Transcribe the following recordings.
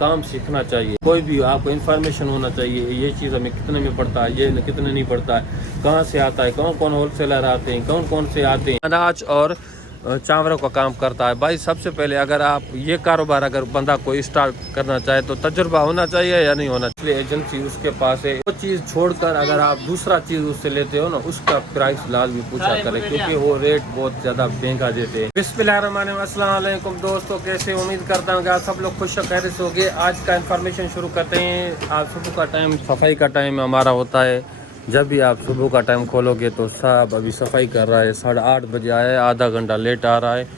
काम सीखना चाहिए। कोई भी आपको इन्फॉर्मेशन होना चाहिए, ये चीज़ हमें कितने में पड़ता है, ये कितने नहीं पड़ता है, कहाँ से आता है, कौन कौन होलसेलर आते हैं, कौन कौन से आते हैं। अनाज और चावलों का काम करता है। भाई सबसे पहले अगर आप ये कारोबार अगर बंदा कोई स्टार्ट करना चाहे तो तजुर्बा होना चाहिए या नहीं होना चाहिए। एजेंसी उसके पास है, वो चीज़ छोड़कर अगर आप दूसरा चीज़ उससे लेते हो ना, उसका प्राइस लाजमी पूछा करें, क्योंकि वो रेट बहुत ज़्यादा महंगा देते हैं। बिस्मिल्लाहिर्रहमानिर्रहीम, अस्सलाम वालेकुम दोस्तों, कैसे उम्मीद करता हूँ कि आप सब लोग खुश खैरियत से होंगे। आज का इन्फॉर्मेशन शुरू करते हैं। आज सुबह का टाइम सफाई का टाइम हमारा होता है। जब भी आप सुबह का टाइम खोलोगे तो साहब अभी सफाई कर रहा है, 8:30 बजे आया, आधा घंटा लेट आ रहा है।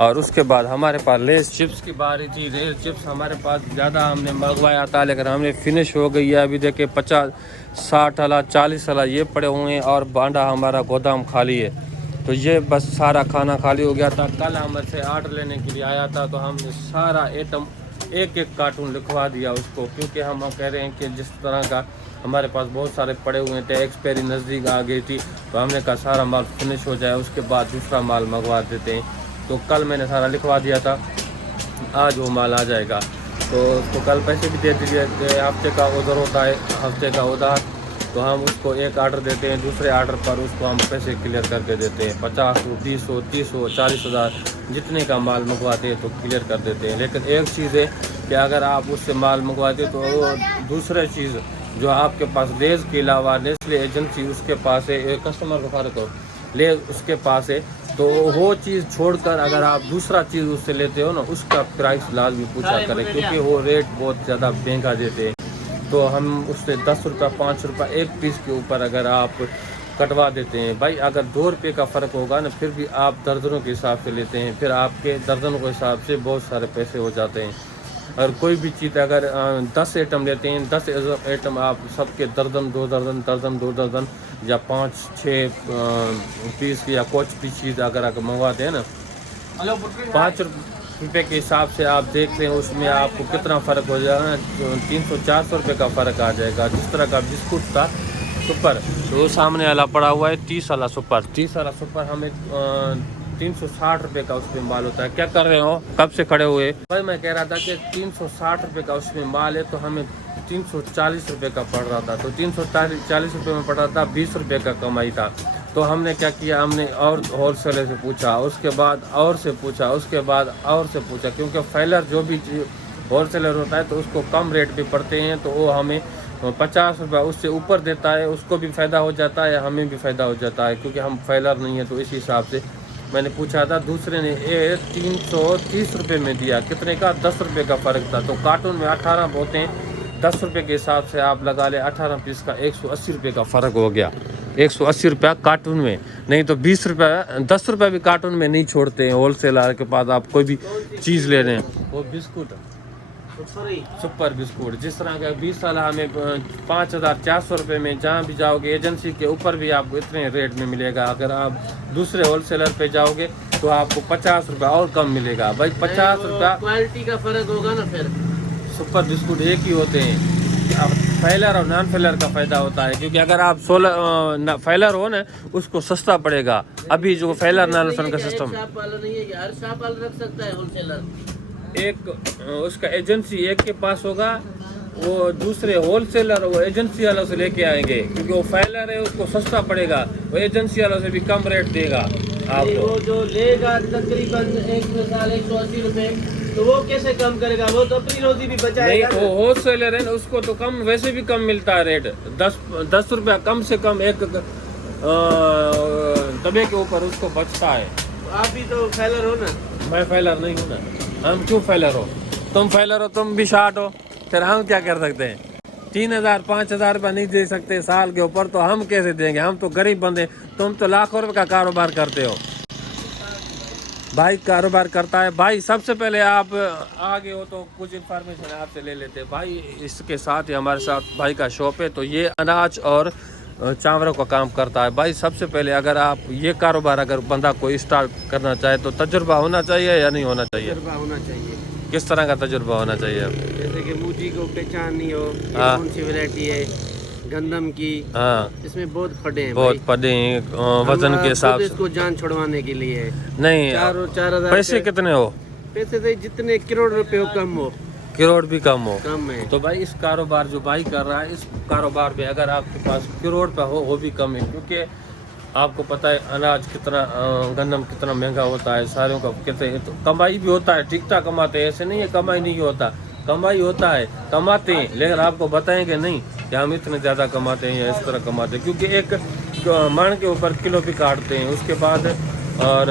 और उसके बाद हमारे पास लेस चिप्स की बारी थी। लेस चिप्स हमारे पास ज़्यादा हमने मंगवाया था, लेकिन हमने फिनिश हो गई है। अभी देखिए 50-60 वाला 40 वाला ये पड़े हुए हैं और बांडा हमारा गोदाम खाली है। तो ये बस सारा खाना खाली हो गया था। कल हमसे आर्डर लेने के लिए आया था, तो हमने सारा आइटम एक एक कार्टून लिखवा दिया उसको, क्योंकि हम कह रहे हैं कि जिस तरह का हमारे पास बहुत सारे पड़े हुए थे, एक्सपायरी नज़दीक आ गई थी, तो हमने कहा सारा माल फिनिश हो जाए, उसके बाद दूसरा माल मंगवा देते हैं। तो कल मैंने सारा लिखवा दिया था, आज वो माल आ जाएगा। तो कल पैसे भी दे दीजिए कि हफ्ते का उधर होता है, हफ्ते का उधार, तो हम उसको एक आर्डर देते हैं, दूसरे आर्डर पर उसको हम पैसे क्लियर करके देते हैं। 50, 20, 30, 40 हज़ार जितने का माल मंगवाते हैं तो क्लियर कर देते हैं। लेकिन एक चीज़ है कि अगर आप उससे माल मंगवाते तो दूसरे चीज़ जो आपके पास लेस के अलावा नेस्ले एजेंसी उसके पास है, कस्टमर को फर्क हो ले उसके पास है, तो वो चीज़ छोड़कर अगर आप दूसरा चीज़ उससे लेते हो ना, उसका प्राइस लाजमी पूछा करें, क्योंकि वो रेट बहुत ज़्यादा महंगा देते हैं। तो हम उससे 10 रुपये 5 रुपये एक पीस के ऊपर अगर आप कटवा देते हैं। भाई अगर 2 रुपये का फ़र्क होगा ना, फिर भी आप दर्जनों के हिसाब से लेते हैं, फिर आपके दर्जनों के हिसाब से बहुत सारे पैसे हो जाते हैं। और कोई भी चीज़ अगर 10 आइटम लेते हैं, 10 आइटम आप सबके दर्जन 2 दर्जन, दर्जन 2 दर्जन या 5-6 पीस या कुछ भी चीज़ अगर मंगवाते हैं ना, 5 रुपये के हिसाब से आप देखते हैं उसमें आपको कितना फ़र्क हो जाएगा। 300-400 रुपये का फ़र्क आ जाएगा। जिस तरह का बिस्कुट था सुपर, तो वो सामने वाला पड़ा हुआ है 30 वाला सुपर। 30 वाला सुपर हमें 360 रुपये का उसमें माल होता है। क्या कर रहे हो, कब से खड़े हुए? भाई मैं कह रहा था कि 360 रुपये का उसमें माल है, तो हमें 340 रुपये का पड़ रहा था। तो 340 रुपये में पड़ रहा था, 20 रुपये का कमाई था। तो हमने क्या किया, हमने और होलसेलर से पूछा, उसके बाद और से पूछा, उसके बाद और से पूछा, क्योंकि फैलर जो भी होलसेलर होता है तो उसको कम रेट पे पड़ते हैं, तो वो हमें 50 रुपये उससे ऊपर देता है, उसको भी फ़ायदा हो जाता है, हमें भी फ़ायदा हो जाता है, क्योंकि हम फैलर नहीं है। तो इस हिसाब से मैंने पूछा था, दूसरे ने 330 रुपये में दिया। कितने का? 10 रुपये का फ़र्क था। तो कार्टून में 18 होते हैं, 10 रुपये के हिसाब से आप लगा ले, 18 पीस का 180 रुपये का फ़र्क हो गया। 180 रुपया कार्टून में, नहीं तो 20 रुपये 10 रुपये भी कार्टून में नहीं छोड़ते हैं होलसेलर के पास। आप कोई भी चीज़ ले रहे हैं, वो बिस्कुट सुपर बिस्कुट जिस तरह का 20 साल हमें 5400 रुपये में जहाँ भी जाओगे, एजेंसी के ऊपर भी आपको इतने रेट में मिलेगा। अगर आप दूसरे होलसेलर पे जाओगे तो आपको 50 रुपये और कम मिलेगा। भाई 50 रुपया क्वालिटी का फर्क होगा ना। फिर सुपर बिस्कुट एक ही होते हैं। फैलर और नॉन फैलर का फ़ायदा होता है, क्योंकि अगर आप 16 फैलर हो ना, उसको सस्ता पड़ेगा। अभी जो फैलर नॉन फैलर का सिस्टम, शॉप वाला नहीं है कि हर शॉप वाला रख सकता है होलसेलर। एक उसका एजेंसी एक के पास होगा, वो दूसरे होलसेलर वो एजेंसी वालों से लेके आएंगे, क्योंकि वो फैलर है उसको सस्ता पड़ेगा, वो एजेंसी वालों से भी कम रेट देगा आपको। वो जो लेगा तकरीबन 180 रुपये, तो वो कैसे कम करेगा? वो तो अपनी रोजी भी बचाएगा। नहीं, वो होलसेलर है ना, उसको तो कम वैसे भी कम मिलता है रेट। 10 रुपया कम से कम एक डब्बे के ऊपर उसको बचता है। आप भी तो फैलर हो ना। मैं फैलर नहीं हूँ ना। हम क्यों फैलर हो? तुम फैलर हो, तुम भी शार्ट हो, फिर हम क्या कर सकते हैं? 3,000-5,000 रुपये नहीं दे सकते साल के ऊपर, तो हम कैसे देंगे? हम तो गरीब बंदे, तुम तो लाखों रुपये का कारोबार करते हो। भाई कारोबार करता है भाई। सबसे पहले आप आगे हो तो कुछ इन्फॉर्मेशन आपसे ले लेते हैं भाई। इसके साथ ही हमारे साथ भाई का शॉप है, तो ये अनाज और चावलों का काम करता है। भाई सबसे पहले अगर आप ये कारोबार अगर बंदा कोई स्टार्ट करना चाहे तो तजुर्बा होना चाहिए या नहीं होना चाहिए? तजुर्बा होना चाहिए। किस तरह का तजुर्बा होना चाहिए? जैसे कि मूजी को पहचान नहीं हो, कौन सी वैरायटी है, गंदम की, हाँ इसमें बहुत फटे हैं, बहुत पड़े वजन के हिसाब से। इसको जान छुड़वाने के लिए नहीं, 4,000 पैसे कितने हो? पैसे से जितने करोड़ रुपए हो कम हो, करोड़ भी कम हो। कम है। तो भाई इस कारोबार जो भाई कर रहा है, इस कारोबार में अगर आपके पास करोड़ पे हो वो भी कम है, क्योंकि आपको पता है अनाज कितना गन्नम कितना महंगा होता है, सारों का कहते हैं। तो कमाई भी होता है, ठीक ठाक कमाते हैं, ऐसे नहीं है कमाई नहीं होता, कमाई होता है, कमाते हैं, लेकिन आपको बताएंगे नहीं कि हम इतने ज़्यादा कमाते हैं या इस तरह कमाते हैं, क्योंकि एक मन के ऊपर किलो भी काटते हैं, उसके बाद और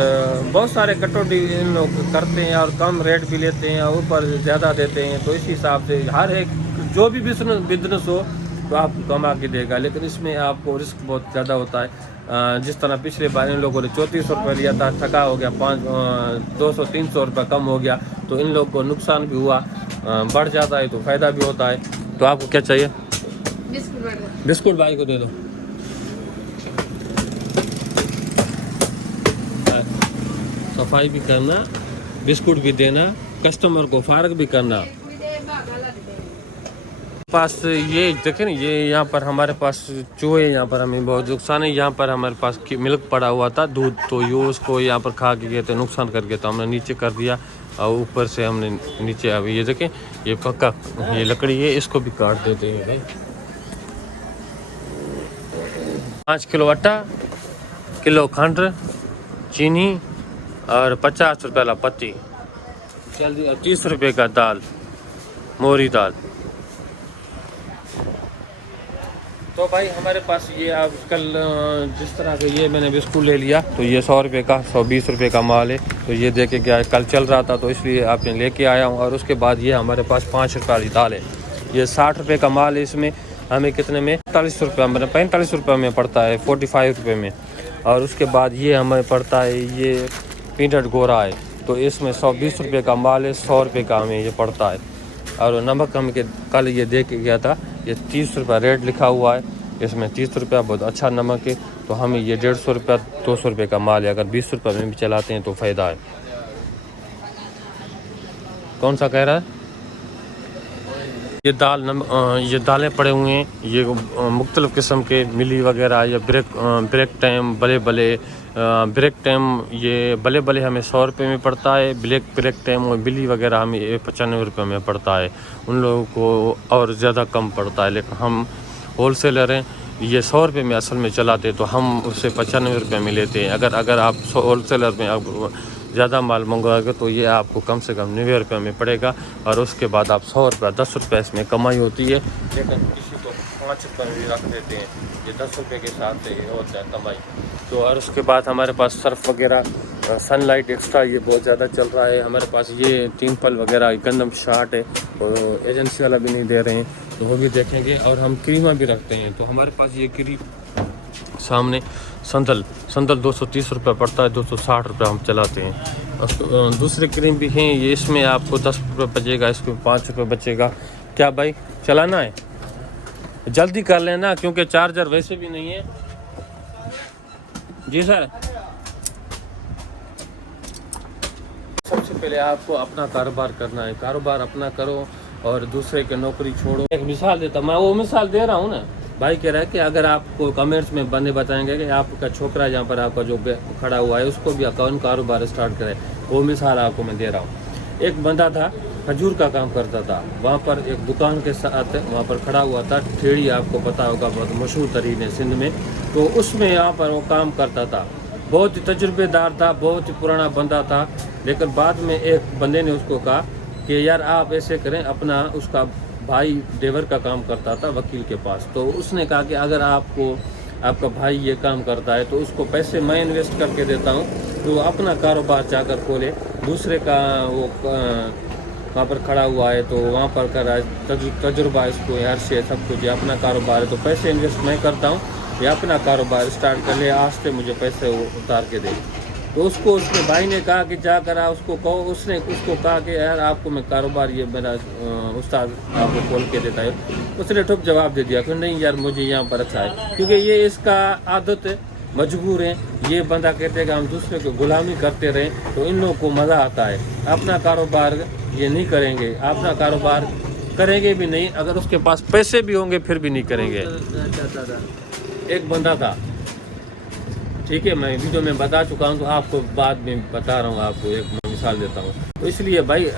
बहुत सारे कटौती इन लोग करते हैं और कम रेट भी लेते हैं और ऊपर ज़्यादा देते हैं। तो इस हिसाब से हर एक जो भी बिजनेस हो तो आपको कमा के देगा, लेकिन इसमें आपको रिस्क बहुत ज़्यादा होता है। जिस तरह पिछले बार इन लोगों ने 3400 रुपये लिया था, ठगा हो गया, 200-300 रुपये कम हो गया, तो इन लोगों को नुकसान भी हुआ। बढ़ जाता है तो फ़ायदा भी होता है। तो आपको क्या चाहिए? बिस्कुट भाई को दे दो। सफाई भी करना, बिस्कुट भी देना, कस्टमर को फारग भी करना। पास ये देखें ना, ये यहाँ पर हमारे पास चूहे, यहाँ पर हमें बहुत नुकसान है। यहाँ पर हमारे पास मिल्क पड़ा हुआ था, दूध, तो ये उसको यहाँ पर खा के गए थे, नुकसान कर गया, तो हमने नीचे कर दिया और ऊपर से हमने नीचे अभी ये देखें, ये पक्का ये लकड़ी है, इसको भी काट देते हैं भाई। 5 किलो आटा, किलो खंड, चीनी और 50 रुपये वाला पत्ती, चल दिया 30 रुपये का दाल, मोरी दाल। तो भाई हमारे पास ये आजकल जिस तरह के ये मैंने बिस्कुट ले लिया, तो ये 100 रुपये का 120 रुपये का माल है, तो ये देके गया, कल चल रहा था तो इसलिए आपने लेके आया हूँ। और उसके बाद ये हमारे पास 5 रुपये वाली दाल है, ये 60 रुपये का माल है। इसमें हमें कितने में 45 रुपये, मतलब 45 रुपये में पड़ता है, 45 रुपये में। और उसके बाद ये हमें पड़ता है, ये पीनट गोरा है, तो इसमें 120 रुपये का माल है, 100 रुपये का हमें ये पड़ता है। और नमक हम के कल ये दे के गया था, ये 30 रुपये रेट लिखा हुआ है, इसमें 30 रुपया बहुत अच्छा नमक है, तो हमें ये 150 रुपया 200 रुपये का माल है। अगर 20 रुपये में भी चलाते हैं तो फ़ायदा है। कौन सा कह रहा है? ये ये दालें पड़े हुए हैं, ये मुख्तलिफ़ किस्म के मिली वगैरह, या ब्रेक टाइम ब्रेक टाइम, ये बले हमें 100 रुपये में पड़ता है। ब्रेक टाइम और बिली वगैरह हमें 95 रुपये में पड़ता है, उन लोगों को और ज़्यादा कम पड़ता है। लेकिन हम होलसेलर हैं, ये 100 रुपये में असल में चलाते, तो हम उससे 95 रुपये में लेते हैं। अगर आप होलसेलर में आप ज़्यादा माल मंगवाएंगे तो ये आपको कम से कम 90 रुपये में पड़ेगा, और उसके बाद आप 100 रुपये 10 रुपये इसमें कमाई होती है। लेकिन किसी को 5 रुपये में भी रख देते हैं, ये 10 रुपये के साथ ये होता है कमाई। तो और उसके बाद हमारे पास सर्फ वगैरह, सनलाइट एक्स्ट्रा, ये बहुत ज़्यादा चल रहा है हमारे पास। ये 3 फल वगैरह, गंदम शार्ट है, और एजेंसी वाला भी नहीं दे रहे हैं, तो वो भी देखेंगे। और हम क्रीमा भी रखते हैं, तो हमारे पास ये क्रीम सामने संदल 230 रुपये पड़ता है, 260 रुपये हम चलाते हैं। दूसरे क्रीम भी हैं, ये इसमें आपको 10 रुपये बचेगा, इसमें 5 रुपये बचेगा। क्या भाई चलाना है? जल्दी कर लेना, क्योंकि चार्जर वैसे भी नहीं है। जी सर, सबसे पहले आपको अपना कारोबार करना है, कारोबार अपना करो और दूसरे के नौकरी छोड़ो। एक मिसाल देता, मैं वो मिसाल दे रहा हूँ ना, भाई कह रहा है कि अगर आपको कमेंट्स में बंदे बताएंगे कि आपका छोकरा जहाँ पर आपका जो खड़ा हुआ है उसको भी अकाउंट कारोबार स्टार्ट करे, वो मिसाल आपको मैं दे रहा हूँ। एक बंदा था, खजूर का काम करता था, वहाँ पर एक दुकान के साथ वहाँ पर खड़ा हुआ था, ठेड़ी आपको पता होगा, बहुत मशहूर तरीन है सिंध में, तो उसमें यहाँ पर वो काम करता था। बहुत ही तजुर्बेदार था, बहुत ही पुराना बंदा था। लेकिन बाद में एक बंदे ने उसको कहा कि यार आप ऐसे करें, अपना उसका भाई ड्राइवर का काम करता था वकील के पास, तो उसने कहा कि अगर आपका भाई ये काम करता है तो उसको पैसे मैं इन्वेस्ट करके देता हूँ, तो अपना कारोबार जाकर खोले। दूसरे का वो वहाँ पर खड़ा हुआ है, तो वहाँ पर कर रहा है, तजुर्बा इसको हर से सब कुछ, अपना कारोबार है, तो पैसे इन्वेस्ट मैं करता हूँ, ये अपना कारोबार स्टार्ट कर ले, आज से मुझे पैसे उतार के दे। तो उसको उसके भाई ने कहा कि जा कर उसको कहो, उसने उसको कहा कि यार आपको मैं कारोबार ये मेरा उस्ताद आपको खोल के देता है। उसने ठुप जवाब दे दिया कि नहीं यार मुझे यहाँ पर अच्छा है, क्योंकि ये इसका आदत है, मजबूर है। ये बंदा कहते हैं कि हम दूसरे को गुलामी करते रहें, तो इन लोगों को मज़ा आता है। अपना कारोबार ये नहीं करेंगे, अपना कारोबार करेंगे भी नहीं, अगर उसके पास पैसे भी होंगे फिर भी नहीं करेंगे। एक बंदा था, ठीक है, मैं वीडियो में बता चुका हूँ, तो आपको बाद में बता रहा हूँ आपको एक مثال دیتا ہوں. تو اس لیے بھائی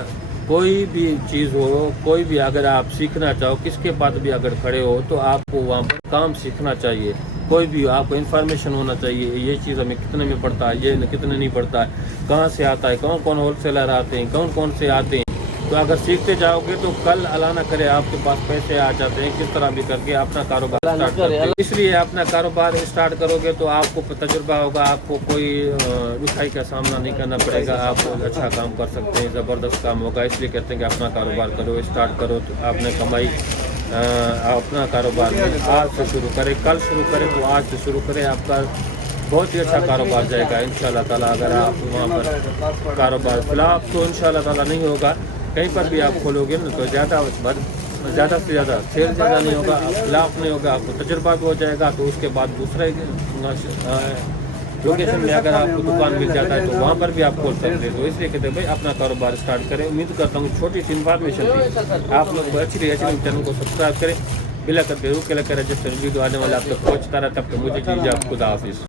کوئی بھی چیز ہو, کوئی بھی اگر آپ سیکھنا چاہو, کس کے پاس بھی اگر کھڑے ہو تو آپ کو وہاں پر کام سیکھنا چاہیے. کوئی بھی آپ کو انفارمیشن ہونا چاہیے, یہ چیز ہمیں کتنے میں پڑتا ہے, یہ کتنے نہیں پڑتا ہے, کہاں سے آتا ہے, کون کون ہول سیلر آتے ہیں, کون کون سے آتے ہیں. تو اگر سیکھتے جاؤ گے تو کل اللہ نہ کرے آپ کے پاس پیسے آ جاتے ہیں, کس طرح بھی کر کے اپنا کاروبار اسٹارٹ کرتے ہیں. اس لیے اپنا کاروبار اسٹارٹ کرو گے تو آپ کو تجربہ ہوگا, آپ کو کوئی دکھائی کا سامنا نہیں کرنا پڑے گا, آپ اچھا کام کر سکتے ہیں, زبردست کام ہوگا. اس لیے کہتے ہیں کہ اپنا کاروبار کرو, اسٹارٹ کرو. تو آپ نے کمائی اپنا کاروبار آج سے شروع کرے, کل شروع کرے تو آج سے شروع کرے, آپ کا بہت ہی اچھا کاروبار جائے گا ان شاء اللہ تعالیٰ. اگر آپ وہاں پر کاروبار فلاپ تو ان شاء اللہ تعالیٰ نہیں ہوگا, کہیں پر بھی آپ کھولو گے نا تو زیادہ سے زیادہ سیل زیادہ نہیں ہوگا, فلاپ نہیں ہوگا, آپ کو تجربہ بھی ہو جائے گا. تو اس کے بعد دوسرے لوکیشن میں اگر آپ کو دکان مل جاتا ہے تو وہاں پر بھی آپ کھول سکتے ہیں. تو اس لیے کہتے ہیں بھائی اپنا کاروبار اسٹارٹ کریں. امید کرتا ہوں چھوٹی سی انفارمیشن تھی, آپ لوگ اچھی چینل کو سبسکرائب کریں, بلا کر ضرور کلک کریں جس سے ویڈیو آنے والا آپ تک پہنچتا رہا. تب تک مجھے دیجیے آپ خدا حافظ.